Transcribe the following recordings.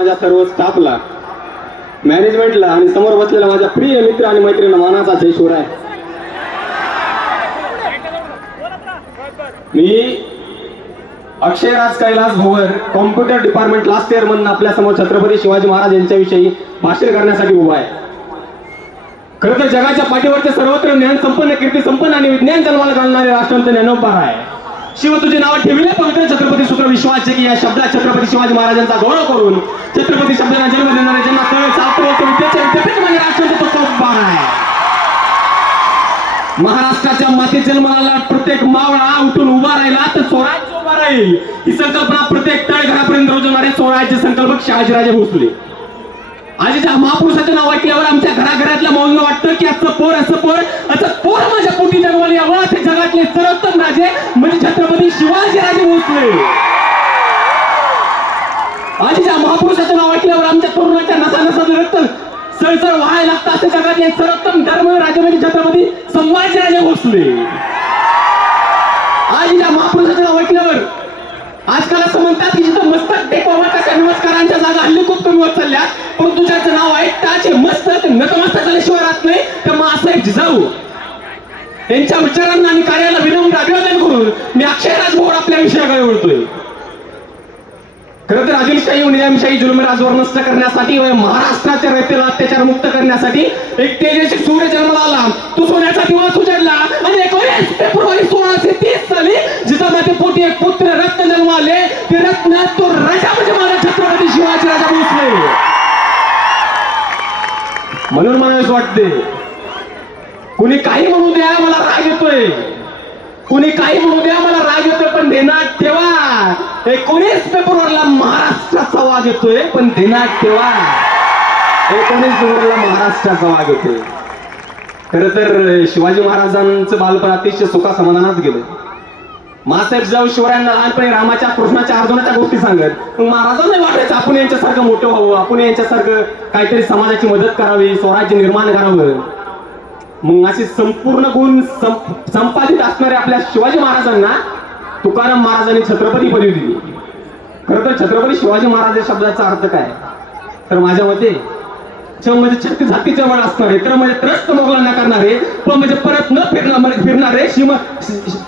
माझ्या सर्व स्टाफला मॅनेजमेंटला आणि समोर बसलेल्या माझ्या प्रिय मित्र आणि मैत्रिणी मानाचा जय शिवराय मी Akshay Raj Kailas Bhowar computer department last year मधून आपल्यासमोर छत्रपती शिवाजी महाराज यांच्याविषयी भाषण करण्यासाठी उभा आहे. खरं तर जगाच्या पाठीवरचे सर्वत्र ज्ञान संपन्न कीर्ती संपन्न आणि विज्ञान जन्माला घालणारे राष्ट्रांचे ज्ञानोपार आहे. शिव तुझे नाव ठेवले पवित्र छत्रपती सूत्र विश्वाचे की या शब्दात छत्रपती शिवाजी महाराजांचा गौरव करून छत्रपती शब्दाला जन्म देणारे ज्यांना कळ चालतो म्हणजे तो आहे महाराष्ट्राच्या मातीत जन्माला प्रत्येक मावळा उठून उभा राहिला तर स्वराज्य उभा राहील. ही संकल्पना प्रत्येक तळघरापर्यंत रोजवणारे स्वराज्य संकल्पक शहाजीराजे भोसले. आजीच्या महापुरुषाचं नाव ऐकल्यावर आमच्या घराघरातल्या मौलनं वाटतं की असं पोर असं पोर असं पोर माझ्या पोटी जन्माला यावं ते जगातले सर्वोत्तम राजे म्हणजे छत्रपती शिवाजी राजे भोसले. आजीच्या महापुरुषाचं नाव ऐकल्यावर आमच्या तरुणाच्या नसा नसा रक्त सळसळ व्हायला लागतं असे जगातले सर्वोत्तम धर्म राजे म्हणजे छत्रपती संभाजी राजे भोसले. या महापुरुषाचं नाव ऐकल्यावर आजकाल असं म्हणतात की जिथं मस्तक टेकवा नमस्कारांच्या जागा हल्ली खूप कमी होत चालल्या नतमस्तक राहत नाही तर मग असं एक जिजाऊ. यांच्या विचारांना आणि कार्याला विनम्र अभिवादन करून मी अक्षयराज भोर आपल्या विषयाकडे वळतोय. खरं तर आदिलशाही व निजामशाही जुलमी राजवर नष्ट करण्यासाठी व महाराष्ट्राच्या रयतेला अत्याचार मुक्त करण्यासाठी एक तेजस्वी सूर्य जन्माला आला. तो सोन्याचा दिवस उजडला आणि एकोणीस फेब्रुवारी सोळाशे तीस साली जिजाबाई पोटी एक पुत्र रत्न जन्माले. ते रत्न तो राजा म्हणजे महाराज म्हणून मला असं वाटते कुणी काही म्हणू द्या मला राग येतोय. कुणी काही म्हणू द्या मला राग येतोय पण ध्यानात ठेवा एकोणीस फेब्रुवारीला महाराष्ट्राचा वाघ येतोय पण ध्यानात ठेवा एकोणीस फेब्रुवारीला महाराष्ट्राचा वाघ येतोय. खर तर शिवाजी महाराजांचं बालपण अतिशय सुखा समाधानात गेलं. मासाहेब जाऊ शिवरायांना लहानपणी रामाच्या कृष्णाच्या अर्जुनाच्या गोष्टी सांगत. मग महाराजांना वाटायचं आपण यांच्यासारखं मोठं व्हावं आपण यांच्यासारखं काहीतरी समाजाची मदत करावी स्वराज्य निर्माण करावं. मग असे संपूर्ण गुण सं- संपादित असणाऱ्या आपल्या शिवाजी महाराजांना तुकाराम महाराजांनी छत्रपती पदवी दिली. खरं तर छत्रपती शिवाजी महाराज या शब्दाचा अर्थ काय? तर माझ्या मते छ म्हणजे छत्तीस जाती जवळ असणारे तर म्हणजे त्रस्त मोगलांना करणारे प म्हणजे परत न फिरणार फिरणार फिरणारे शिम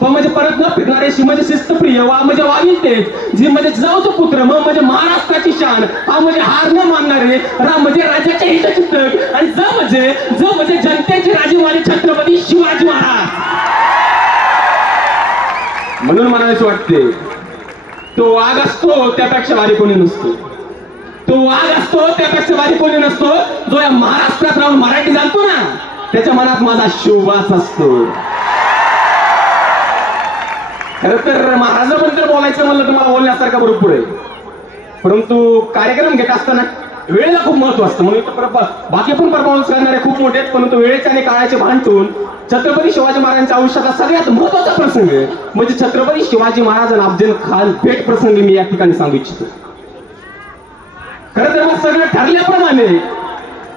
प म्हणजे परत न फिरणारे शि म्हणजे शिस्तप्रिय वा म्हणजे वाईल तेज जी म्हणजे जाऊचं पुत्र म म्हणजे महाराष्ट्राची शान हा म्हणजे हार न मानणारे रा म्हणजे राजाचे हितचिंतक आणि ज म्हणजे ज म्हणजे जनतेची राजे छत्रपती शिवाजी महाराज. म्हणून मला असं वाटते तो वाघ असतो त्यापेक्षा भारी कोणी नसतो. तो वाघ असतो त्यापेक्षा बारीक कोणी नसतो. जो या महाराष्ट्रात राहून मराठी जाणतो ना त्याच्या मनात माझा शिववास असतो. खर तर महाराजाबद्दल बोलायचं म्हणलं तर मला बोलण्यासारखं भरपूर आहे. परंतु कार्यक्रम घेत असताना वेळेला खूप महत्त्व असतं. म्हणून इथं बाकी पण परफॉर्मन्स करणारे खूप मोठे आहेत. परंतु वेळेचे आणि काळाचे भान ठेवून छत्रपती शिवाजी महाराजांच्या आयुष्याचा सगळ्यात महत्त्वाचा प्रसंग आहे. म्हणजे छत्रपती शिवाजी महाराज आणि अफजल खान भेट प्रसंग मी या ठिकाणी सांगू इच्छितो. खरं तर मग सगळं ठरल्याप्रमाणे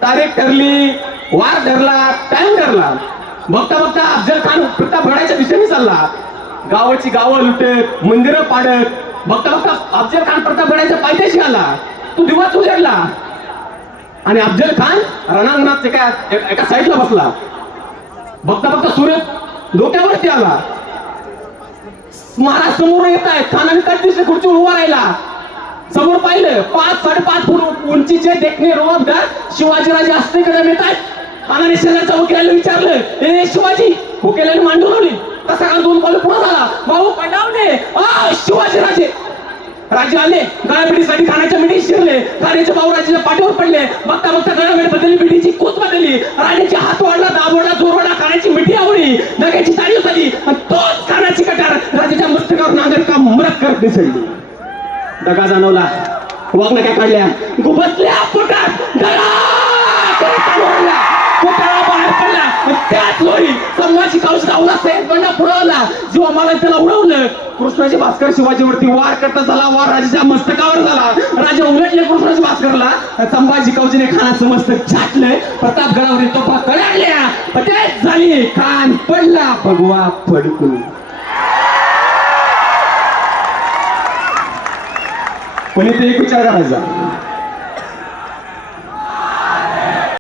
तारीख ठरली वार ठरला टाइम ठरला बघता बघता अफजल खान प्रतापगडाच्या दिशेने चालला. गावाची गावं लुटत मंदिरं पाडत बघता बघता अफजल खान प्रतापगडाच्या पायथ्याशी आला. तो दिवस उजाडला. आणि अफजल खान रणांगणात एका एका साईडला बसला. बघता बघता सूर्य डोक्यावरती आला. महाराज समोर येत आहेत. खानाने त्याच दिवशी खुर्चीवर उभा राहिला. समोर पाहिलं. पाच साडेपाच फूट उंचीचे देखणे रोबदार शिवाजीराजे हस्तेकडे येत आहेत खानाने शेजारच्या वकिलाला विचारलं ए शिवाजी वकिलाने मांडून लावली तसा का दोन पावलं पुढे झाला. भाऊ पंडावणे आ शिवाजीराजे राजे. आले गळापिढीसाठी खाण्याच्या मिठी शिरले खाण्याचे भाऊ राजेच्या पाठीवर पडले. बघता बघता गळावेळ बदलली पिढीची कोच बदलली. राजाची हात वाढला दाबोडला जोरवडा खाण्याची मिठी आवडली. नगाची ताळी झाली आणि तोच खाण्याची कटार राजाच्या मस्तकावर नांगर का मरत करत दिसली. दगा जाणवला. वागणं काय काढल्या? गुबसल्या पोटात गळा ओरडला. पोटाला बाहेर पडला. आणि त्याच वेळी संभाजी कवच धावला सैद बंडा पुढवला जेव्हा मला त्याला उडवलं. कृष्णाचे भास्कर शिवाजीवरती वार करता झाला. वार राजाच्या मस्तकावर झाला. राजा उलटले कृष्णाची भास्करला. आणि संभाजी कवचीने खानाचं मस्तक छाटलं प्रतापगडावरील तोफा कळाडल्या पटेच झाली. खान पडला. भगवा फडकून. पण ते एक विचार करायचा.